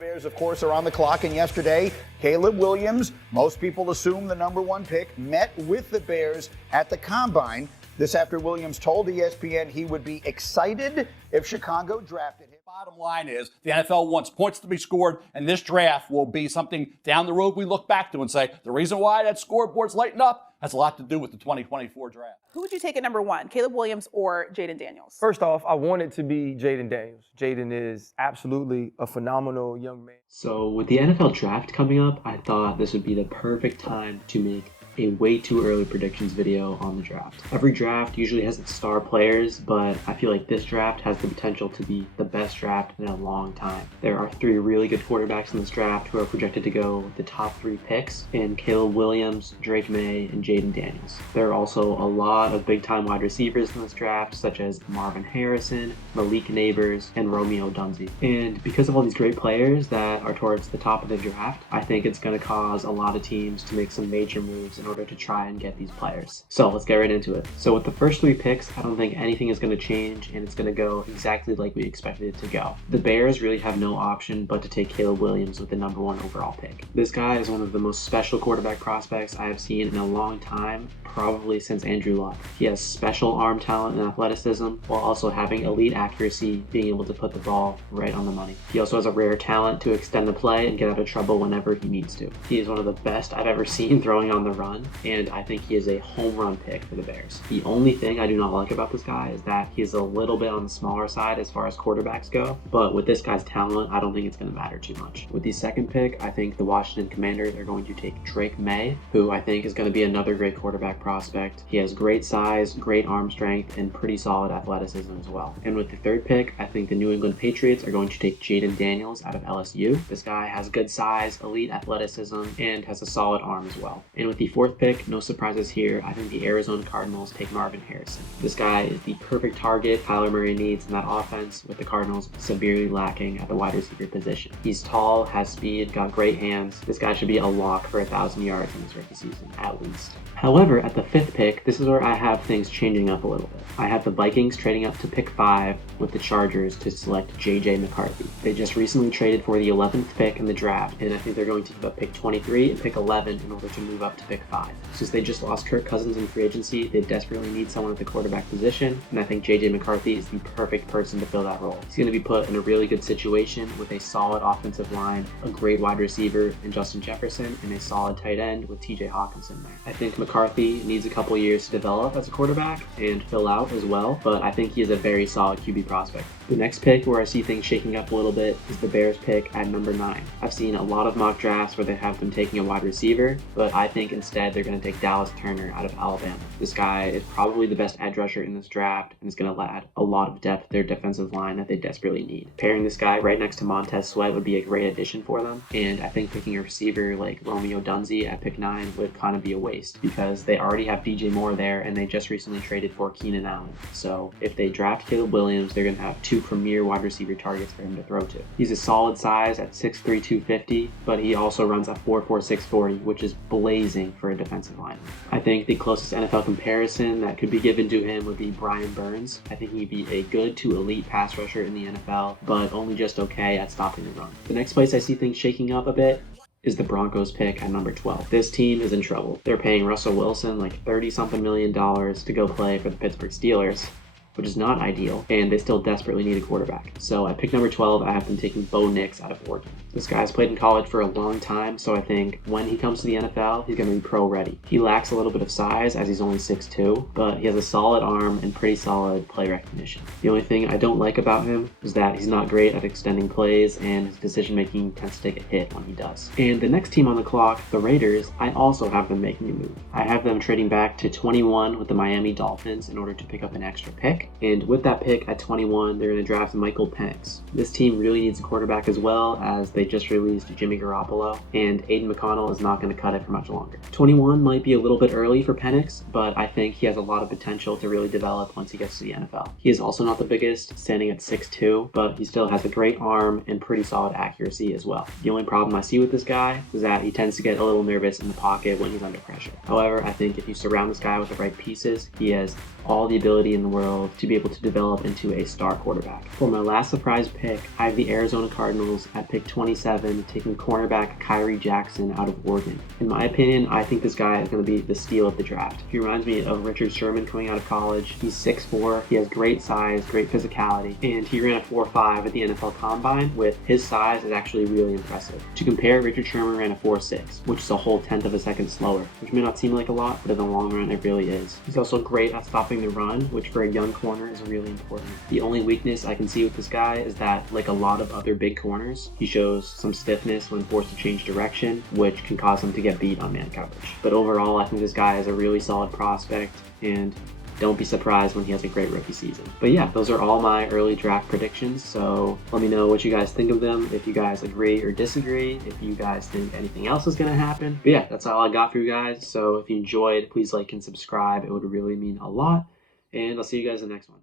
Bears, of course, are on the clock, and yesterday, Caleb Williams, most people assume the number one pick, met with the Bears at the Combine. This after Williams told ESPN he would be excited if Chicago drafted him. Bottom line is the NFL wants points to be scored, and this draft will be something down the road we look back to and say the reason why that scoreboard's lighting up has a lot to do with the 2024 draft. Who would you take at number one, Caleb Williams or Jaden Daniels? First off, I want it to be Jaden Daniels. Jaden is absolutely a phenomenal young man. So with the NFL draft coming up, I thought this would be the perfect time to make a way too early predictions video on the draft. Every draft usually has its star players, but I feel like this draft has the potential to be the best draft in a long time. There are 3 really good quarterbacks in this draft who are projected to go with the top 3 picks in Caleb Williams, Drake May, and Jaden Daniels. There are also a lot of big-time wide receivers in this draft, such as Marvin Harrison, Malik Neighbors, and Romeo Dunze. And because of all these great players that are towards the top of the draft, I think it's going to cause a lot of teams to make some major moves in order to try and get these players. So let's get right into it. So with the first 3 picks, I don't think anything is going to change, and it's going to go exactly like we expected it to go. The Bears really have no option but to take Caleb Williams with the number 1 overall pick. This guy is one of the most special quarterback prospects I have seen in a long time, probably since Andrew Luck. He has special arm talent and athleticism while also having elite accuracy, being able to put the ball right on the money. He also has a rare talent to extend the play and get out of trouble whenever he needs to. He is one of the best I've ever seen throwing on the run, and I think he is a home run pick for the Bears. The only thing I do not like about this guy is that he is a little bit on the smaller side as far as quarterbacks go, but with this guy's talent, I don't think it's going to matter too much. With the second pick, I think the Washington Commanders are going to take Drake May, who I think is going to be another great quarterback prospect. He has great size, great arm strength, and pretty solid athleticism as well. And with the third pick, I think the New England Patriots are going to take Jaden Daniels out of LSU. This guy has good size, elite athleticism, and has a solid arm as well. And with the fourth pick, no surprises here, I think the Arizona Cardinals take Marvin Harrison. This guy is the perfect target Kyler Murray needs in that offense, with the Cardinals severely lacking at the wide receiver position. He's tall, has speed, got great hands. This guy should be a lock for 1,000 yards in his rookie season, at least. However, at the 5th pick, this is where I have things changing up a little bit. I have the Vikings trading up to pick 5 with the Chargers to select J.J. McCarthy. They just recently traded for the 11th pick in the draft, and I think they're going to give up pick 23 and pick 11 in order to move up to pick 5. Since they just lost Kirk Cousins in free agency, they desperately need someone at the quarterback position, and I think J.J. McCarthy is the perfect person to fill that role. He's going to be put in a really good situation with a solid offensive line, a great wide receiver in Justin Jefferson, and a solid tight end with T.J. Hawkinson there. I think McCarthy needs a couple years to develop as a quarterback and fill out as well, but I think he is a very solid QB prospect. The next pick where I see things shaking up a little bit is the Bears pick at number 9. I've seen a lot of mock drafts where they have them taking a wide receiver, but I think instead they're going to take Dallas Turner out of Alabama. This guy is probably the best edge rusher in this draft and is going to add a lot of depth to their defensive line that they desperately need. Pairing this guy right next to Montez Sweat would be a great addition for them, and I think picking a receiver like Romeo Dunze at pick 9 would kind of be a waste because they already have DJ Moore there and they just recently traded for Keenan Allen. So if they draft Caleb Williams, they're going to have 2 premier wide receiver targets for him to throw to. He's a solid size at 6'3", 250, but he also runs a 4'4", 640, which is blazing for a defensive lineman. I think the closest NFL comparison that could be given to him would be Brian Burns. I think he'd be a good to elite pass rusher in the NFL, but only just okay at stopping the run. The next place I see things shaking up a bit is the Broncos pick at number 12. This team is in trouble. They're paying Russell Wilson like $30-something million to go play for the Pittsburgh Steelers, which is not ideal, and they still desperately need a quarterback. So at pick number 12, I have them taking Bo Nix out of Oregon. This guy's played in college for a long time, so I think when he comes to the NFL, he's going to be pro ready. He lacks a little bit of size as he's only 6'2", but he has a solid arm and pretty solid play recognition. The only thing I don't like about him is that he's not great at extending plays, and his decision making tends to take a hit when he does. And the next team on the clock, the Raiders, I also have them making a move. I have them trading back to 21 with the Miami Dolphins in order to pick up an extra pick. And with that pick at 21, they're going to draft Michael Penix. This team really needs a quarterback as well, as they just released Jimmy Garoppolo, and Aiden McConnell is not going to cut it for much longer. 21 might be a little bit early for Penix, but I think he has a lot of potential to really develop once he gets to the NFL. He is also not the biggest, standing at 6'2", but he still has a great arm and pretty solid accuracy as well. The only problem I see with this guy is that he tends to get a little nervous in the pocket when he's under pressure. However, I think if you surround this guy with the right pieces, he has all the ability in the world to be able to develop into a star quarterback. For my last surprise pick, I have the Arizona Cardinals at pick 27, taking cornerback Kyrie Jackson out of Oregon. In my opinion, I think this guy is going to be the steal of the draft. He reminds me of Richard Sherman coming out of college. He's 6'4", he has great size, great physicality, and he ran a 4.5 at the NFL Combine. With his size is actually really impressive. To compare, Richard Sherman ran a 4.6, which is a whole tenth of a second slower, which may not seem like a lot, but in the long run it really is. He's also great at stopping the run, which for a young corner is really important. The only weakness I can see with this guy is that, like a lot of other big corners, he shows some stiffness when forced to change direction, which can cause him to get beat on man coverage. But overall, I think this guy is a really solid prospect, and don't be surprised when he has a great rookie season. But yeah, those are all my early draft predictions, so let me know what you guys think of them, if you guys agree or disagree, if you guys think anything else is going to happen. But yeah, that's all I got for you guys, so if you enjoyed, please like and subscribe. It would really mean a lot, and I'll see you guys in the next one.